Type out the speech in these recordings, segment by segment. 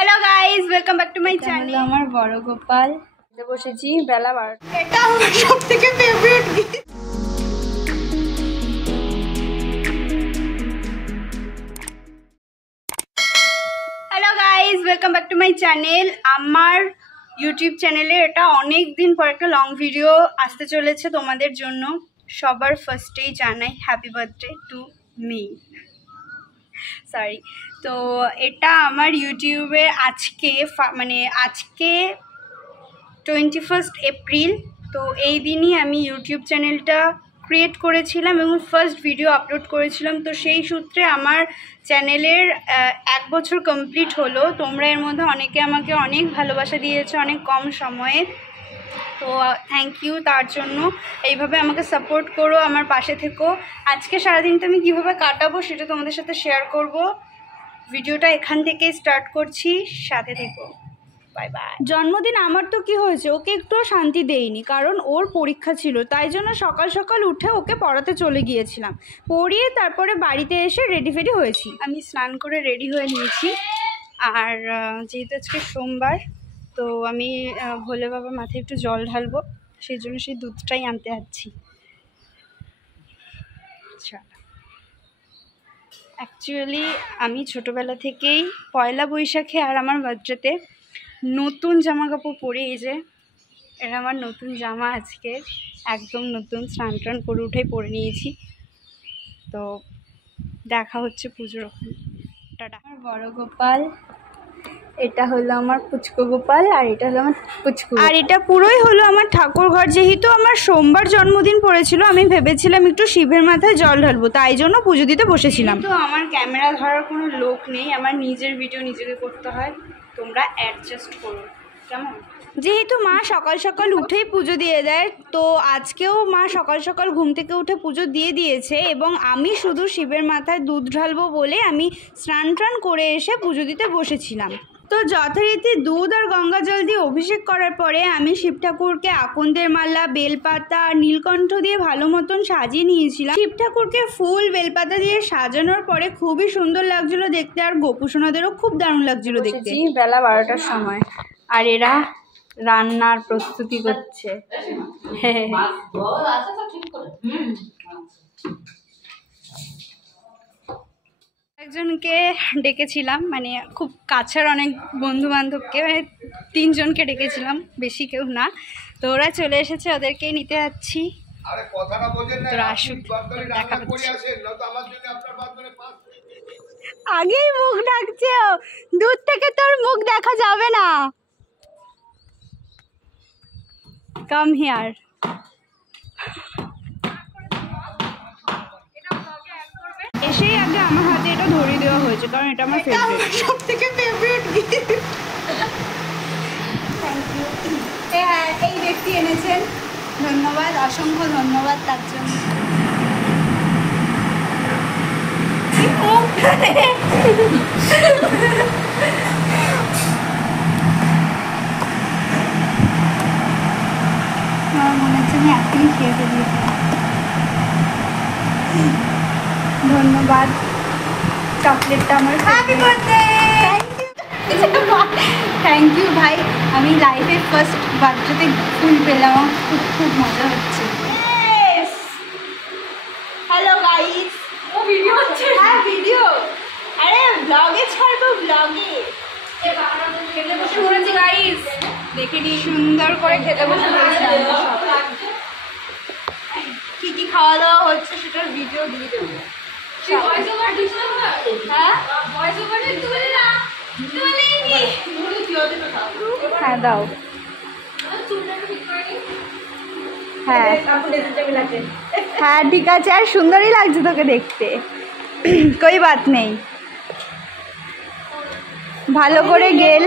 Hello guys, welcome back to my channel. আমার বড় গোপাল বসেছি বেলা 12টা। এটা আমার সবথেকে favourite gift. Hello guys, welcome back to my channel. আমার ইউটিউব চ্যানেলে এটা অনেক দিন পর একটা লং ভিডিও আসতে চলেছে তোমাদের জন্য। সবার ফার্স্টেই জানাই happy birthday to me. Sorry, তো এটা আমার ইউটিউবে আজকে আজকে 21 এপ্রিল। তো এই দিনই আমি ইউটিউব চ্যানেলটা ক্রিয়েট করেছিলাম এবং ফার্স্ট ভিডিও আপলোড করেছিলাম। তো সেই সূত্রে আমার চ্যানেলের 1 বছর কমপ্লিট হলো। তোমরা এর মধ্যে অনেকে আমাকে অনেক ভালোবাসা দিয়েছো অনেক কম সময়ে, তো থ্যাংক ইউ তার জন্য। এইভাবে আমাকে সাপোর্ট করো, আমার পাশে থেকো। আজকে সারাদিনটা আমি কীভাবে কাটাবো সেটা তোমাদের সাথে শেয়ার করব। ভিডিওটা এখান থেকে স্টার্ট করছি, সাথে থেকো। Bye bye. জন্মদিন আমার তো কি হয়েছে, ওকে একটুও শান্তি দেইনি, কারণ ওর পরীক্ষা ছিল। তাই জন্য সকাল সকাল উঠে ওকে পড়াতে চলে গিয়েছিলাম। পড়িয়ে তারপরে বাড়িতে এসে রেডি ফেডি হয়েছি। আমি স্নান করে রেডি হয়ে নিয়েছি। আর যেহেতু আজকে সোমবার, তো আমি ভোলে বাবার মাথায় একটু জল ঢালবো, সেই জন্য সেই দুধটাই আনতে যাচ্ছি। আচ্ছা, অ্যাকচুয়ালি আমি ছোটোবেলা থেকেই পয়লা বৈশাখে আর আমার বার্থডেতে নতুন জামা কাপড় পরে, এই যে এটা আমার নতুন জামা, আজকে একদম নতুন, স্নান টান করে উঠেই পরে নিয়েছি। তো দেখা হচ্ছে পুজোর ওখানে। টাটা। আমার বড় গোপাল, এটা হলো আমার পুচকো গোপাল, আর এটা হলো আমার পুচকু। আর এটা পুরোই হলো আমার ঠাকুর ঘর। যেহেতু আমার সোমবার জন্মদিন পড়েছিল, আমি ভেবেছিলাম একটু শিবের মাথায় জল ঢালবো, তাই জন্য পুজো দিতে বসেছিলাম। তো আমার ক্যামেরা ধরার কোনো লোক নেই, আমার নিজের ভিডিও নিজেকে করতে হয়, তোমরা অ্যাডজাস্ট করো কেমন। যেহেতু মা সকাল সকাল উঠেই পুজো দিয়ে দেয়, তো আজকেও মা সকাল সকাল ঘুম থেকে উঠে পুজো দিয়ে দিয়েছে, এবং আমি শুধু শিবের মাথায় দুধ ঢালবো বলে আমি স্নান টান করে এসে পুজো দিতে বসেছিলাম। তো যথারীতি দুধ আর গঙ্গা জল দিয়ে অভিষেক করার পরে আমি শিব ঠাকুরকে আকন্দের মালা, বেলপাতা আর নীলকণ্ঠ দিয়ে ভালো মতন সাজিয়ে নিয়েছিলাম। শিব ঠাকুরকে ফুল বেলপাতা দিয়ে সাজানোর পরে খুবই সুন্দর লাগছিল দেখতে, আর গোপুসোনাদেরও খুব দারুণ লাগছিল দেখতে। বেলা 12টার সময়, আর এরা রান্নার প্রস্তুতি করছে। একজনকে ডেকেছিলাম, মানে খুব কাছের অনেক বন্ধু বান্ধবকে, মানে 3 জনকে ডেকেছিলাম, বেশি কেউ না। তো ওরা চলে এসেছে, ওদেরকে নিতে যাচ্ছি। আগেই মুখ ডাকছে, দূর থেকে তোর মুখ দেখা যাবে না। Come here. এসেই আগে আমার হাতে এটা ধরিয়ে দেওয়া হয়েছে, কারণ এটা আমার ফেভারিট, সবথেকে ফেভারিট গিফট। Thank you. এই ব্যক্তি এনেছেন, ধন্যবাদ, অসংখ্য ধন্যবাদ তার জন্য। আমার মনে হচ্ছে আমি এখনই খেয়ে ফেলিয়েছি। ধন্যবাদ, চকলেটটা আমার হ্যাপি বার্থডে। থ্যাংক ইউ ভাই, আমি লাইফে ফার্স্ট বার্থডেতে ফুল পেলাম, আমার খুব খুব মজা হচ্ছে। হ্যালো গাইস, ও ভিডিও হচ্ছে? হ্যাঁ ভিডিও, আরে ব্লগে ছাড়বো, ব্লগে। খেতে বসে পড়েছি গাইস, দেখে নি সুন্দর করে খেতে বসে পড়েছি। কি কি খাওয়া দাওয়া হচ্ছে সেটার ভিডিও দিয়ে দেবো। হ্যাঁ দাও। হ্যাঁ হ্যাঁ ঠিক আছে, আর সুন্দরই লাগছে তোকে দেখতে, কোই বাত নেই। ভালো করে গেল,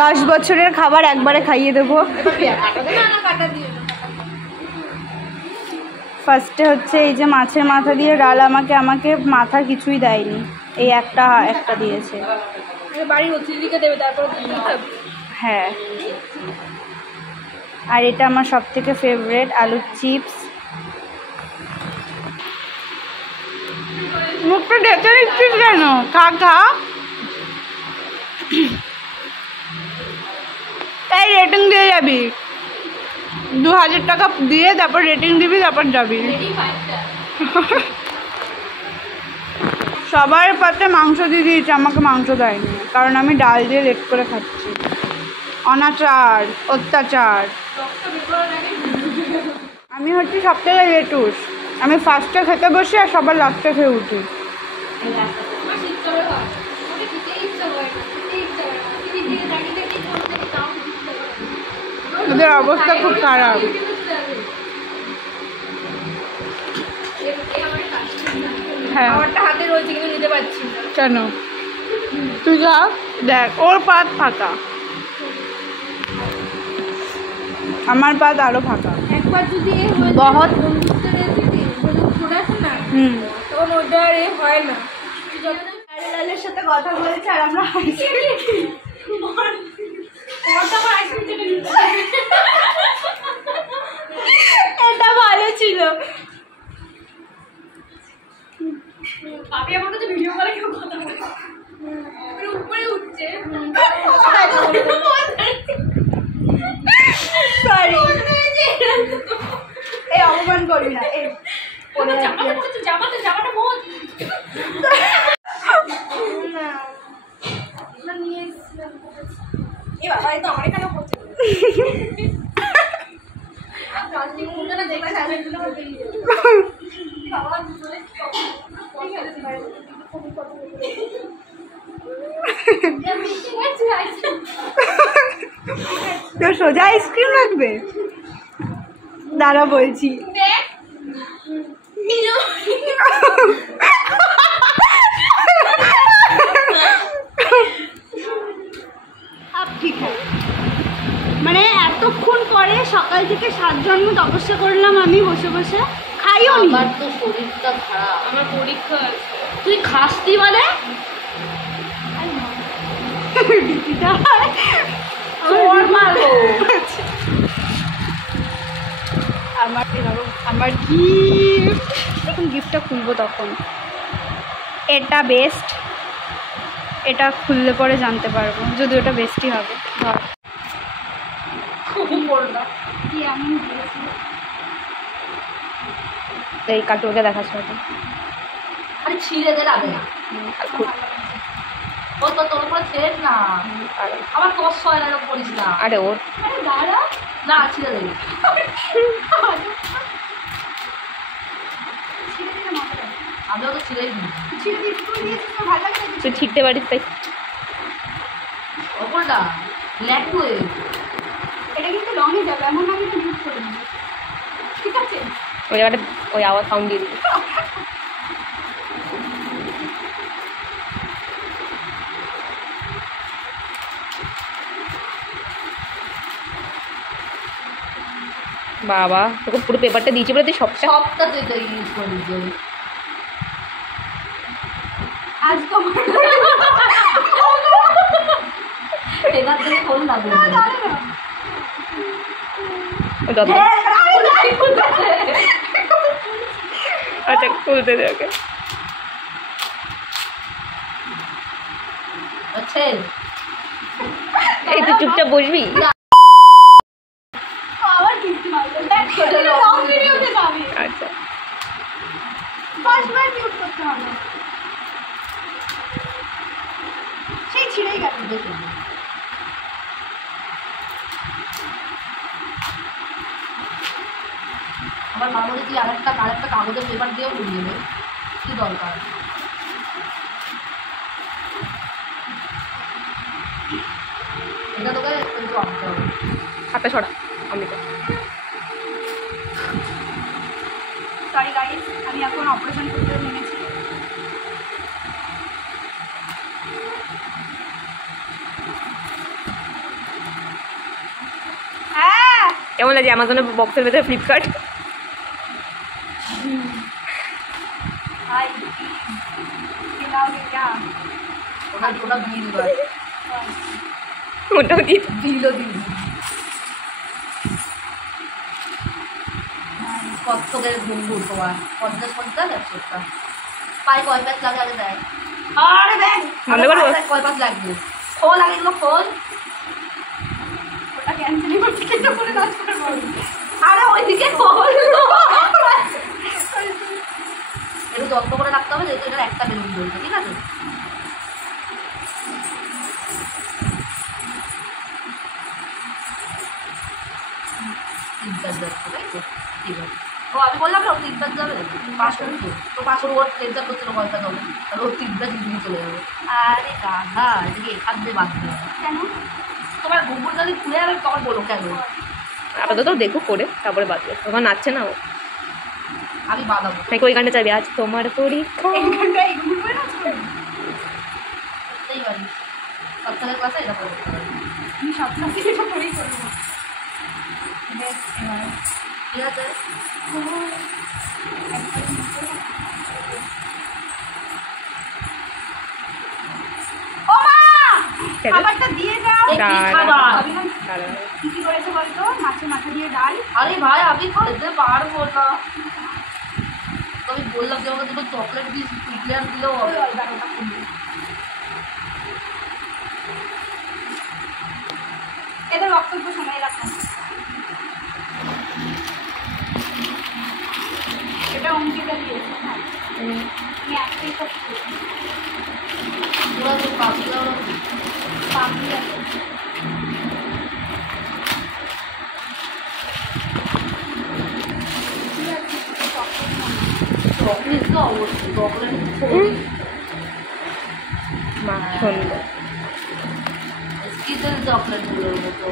10 বছরের খাবার একবারে খাইয়ে দেবো। ফার্স্টে হচ্ছে এই যে মাছের মাথা দিয়ে ডাল, আমাকে মাথা কিছুই দেয়নি, এই একটা দিয়েছে। বাড়ির অতিথিকে দেবে, তারপর হ্যাঁ। আর এটা আমার সব থেকে ফেভারিট, আলুর চিপস। মুখটা ডেকে নিচ্ছিস কেন? খা খা। রেটিং দিয়ে যাবি, 2000 টাকা দিয়ে তারপর রেটিং দিবি, তারপর যাবি। সবার পাতে মাংস দিয়ে দিয়েছে, আমাকে মাংস দেয়নি, কারণ আমি ডাল দিয়ে লেট করে খাচ্ছি। অনাচার, অত্যাচার। আমি হচ্ছি সব থেকে লেটুস, আমি ফার্স্টে খেতে বসি আর সবার লাস্টে খেয়ে উঠি। ওদের অবস্থা খুব খারাপ। হ্যাঁ, হাতে রয়েছে কিন্তু নিতে পারছি না। কেন? তুই যা দেখ, ওর পাত ফাঁকা, আমার পাত আরো ফাঁকা। একবার যদি বহুত তখন ওটা হয় না। লালের সাথে কথা বলেছে আর আমরা এটা ভালো ছিল। ভিডিও করে কেউ কথা বলে উপরে উঠছে। সরি, এই অপমান করবি না। জামাটা বহুত এ বাবা, এই তো আমার এখানে পড়ছে। তো সোজা আইসক্রিম লাগবে, দাঁড়া বলছি। ঠিক আছে, মানে এতক্ষণ পরে সকাল থেকে 7 জন্ম তপস্যা করলাম আমি বসে বসে, খাইও নি। আমার তো শরীরটা খারাপ, আমার পরীক্ষা আছে। তুই খাসতি মানে আমার গিফট, যখন গিফটটা খুলবো তখন এটা বেস্ট, এটা খুললে পরে জানতে পারবো, যদি ওটা বেস্টই হবে। ধর কি এমন এই কাটুকে দেখাচ্ছ, আরে ছিঁড়ে দে লাগে না। ও তো তোর উপরে ছেড়ে না, আমার তোর সয় না করিস না। আরে ওর দাঁড়া না, ছিঁড়ে দে। আমিও তো ছিঁড়েই দিই। তুই ছিটতে পারিস তাই। অপরটা ল্যাকুয়ে, এটা কিন্তু রঙে যাবে, এমন আমি তো ইউজ করে নেব, ঠিক আছে? ওই জায়গাটা ওই আওয়াজ সাউন্ড দিয়ে দিবি। বাবা তোকে পুরো পেপারটা দিয়েছি বলে তুই সবটা সবটা তুই তো ইউজ করিস। আজ তোমার এবার থেকে ফোন না বলবি। আচ্ছা খুলতে দে ওকে। আচ্ছা এই তুই চুপচাপ বসবি। আবার কিস্তি মারবে, দেখ লং ভিডিওতে যাবে। আচ্ছা ফার্স্টবার ইউজ করতে হবে, সেই ছিঁড়েই গেল। আমার মামুনি তুই আরেকটা কাগজের পেপার দিয়েও ঘুরিয়ে দেবে, কি দরকার? এটা তোকে একটু আনতে হবে। হাতটা ছড়া অমৃতা। সরি গাইস, আমি এখন অপারেশন করতে নেমেছি। হ্যাঁ, কেমন লাগে অ্যামাজনের বক্সের ভেতরে ফ্লিপকার্ট? হাই খিলাওগে क्या? ওটা বিল দিবা, ওটাও দিয়ে বিলও দিবি। কত্থকের বন্ধু তোমার 50 100টা পাই কয় প্যাচ লাগে আগে দেয়। আরে দেখ বন্ধ করবো? কয় প্যাচ লাগবে, খোল আগে এগুলো খোল। ওটা ক্যান্সেলই করছি, কেটে পরে নাচ করে বলবো। আরে ওইদিকে একটু যত্ন করে রাখতে হবে, যেহেতু এটার একটা বেলুন জ্বলছে, ঠিক আছে? তিনটার যাচ্ছে, তাই তো? ঠিক আছে। ও আমি বললাম না, ও তিনটার যাবে, পাঁচশো তো পাঁচশো ওর টেনশন করছিল পয়সা যাবে, তাহলে ও তিনটা জিনিস চলে যাবে। আরে গাধা, এদিকে এখান দিয়ে বাদ দিলাম কেন? তোমার গোবর যদি খুলে যাবে তখন বলো কেন? আপাতত দেখো করে, তারপরে বাদ দেবো। তোমার নাচছে না ও, আমি বাদাবো নাকি ওই গানটা চাইবে, আজ তোমার পরীক্ষা। এই গানটা এইগুলো করে নাচ করবি? এই বাড়ি সপ্তাহের ক্লাসে এটা করতে পারি, আমি সব ক্লাসে এটা করেই করবো। বেশ, এবারে ঠিক আছে? ও মা, খাবারটা দিয়ে যাও। এই কি খাবার? কি কি করেছে বলতো? মাছের মাথা দিয়ে ডাল। আরে ভাই আমি খেতে পারবো না, আমি বললাম যে আমাকে দুটো চকলেট দিস, প্লেয়ার দিলেও হবে। এদের বক্তব্য সময় রাখুন। এটা অঙ্কিতা দিয়েছে। আমি একটাই করছি। ওরা তো পাঁচটা পাপড়ি আছে। চকলেট তো অবশ্যই, চকলেট সুন্দর। স্কিটের চকলেটগুলোর মতো।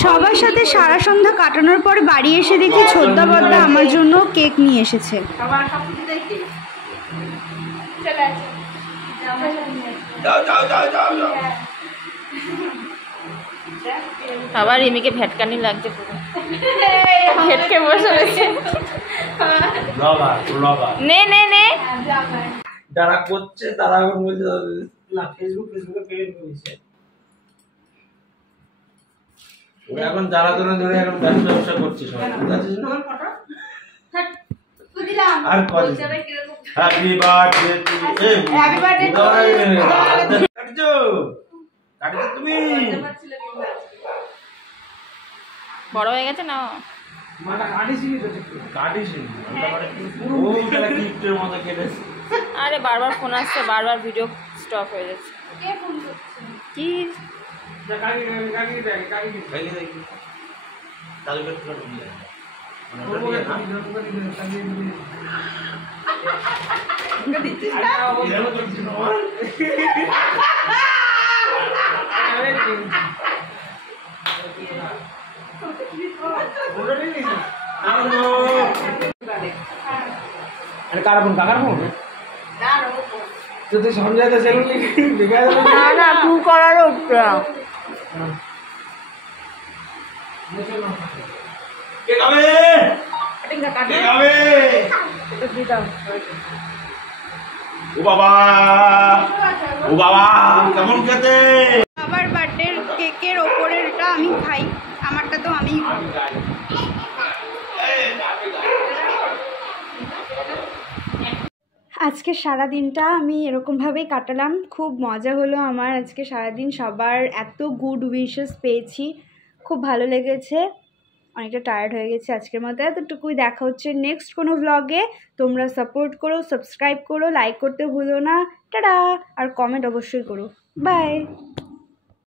সবার সাথে সারা সন্ধ্যা কাটানোর পর বাড়ি এসে দেখি ছোদ্দা বদ্দা আমার জন্য কেক নিয়ে এসেছে। সবার সব কিছু দেখে চলে আসো। আবার রিমিকে ভেটকানি লাগছে পুরো, ভেটকে বসে রয়েছে। নে নে নে, যারা করছে তারা এখন বলছে না, ফেসবুকে পেজ করেছে ওরা এখন যারা ধরে এখন ব্যবসা করছে সবাই, বুঝাচ্ছিস না? দিলাম আর কত হ্যাপি বার্থডে টু এই Happy birthday to you. কাটছো তুমি বড় হয়ে গেছে না? মাটা কাটিস ও তারা গিফটের মতো কেটেছে। আরে বারবার ফোন আসছে, বারবার ভিডিও স্টপ হয়ে যাচ্ছে। কে ফোন করছে? কি খাইয়ে দেখি চালু করতে পারবি না কার ফোন কাকার ফোন তুই সমঝাতে সেলুন লিখে না না টু করার ওটা কে খাবে কে খাবে ও বাবা কেমন খেতে আবার বার্থডে কেকের ওপরেরটা আমি খাই, আমারটা তো আমিই খাই। আজকে সারা দিনটা আমি এরকমভাবেই কাটালাম। খুব মজা হলো আমার আজকে সারাদিন, সবার এত গুড উইশেস পেয়েছি, খুব ভালো লেগেছে। অনেকটা টায়ার্ড হয়ে গেছে আজকের মতো, এতটুকুই। দেখা হচ্ছে নেক্সট কোনো ব্লগে। তোমরা সাপোর্ট করো, সাবস্ক্রাইব করো, লাইক করতে ভুলো না। টাটা, আর কমেন্ট অবশ্যই করো। বাই।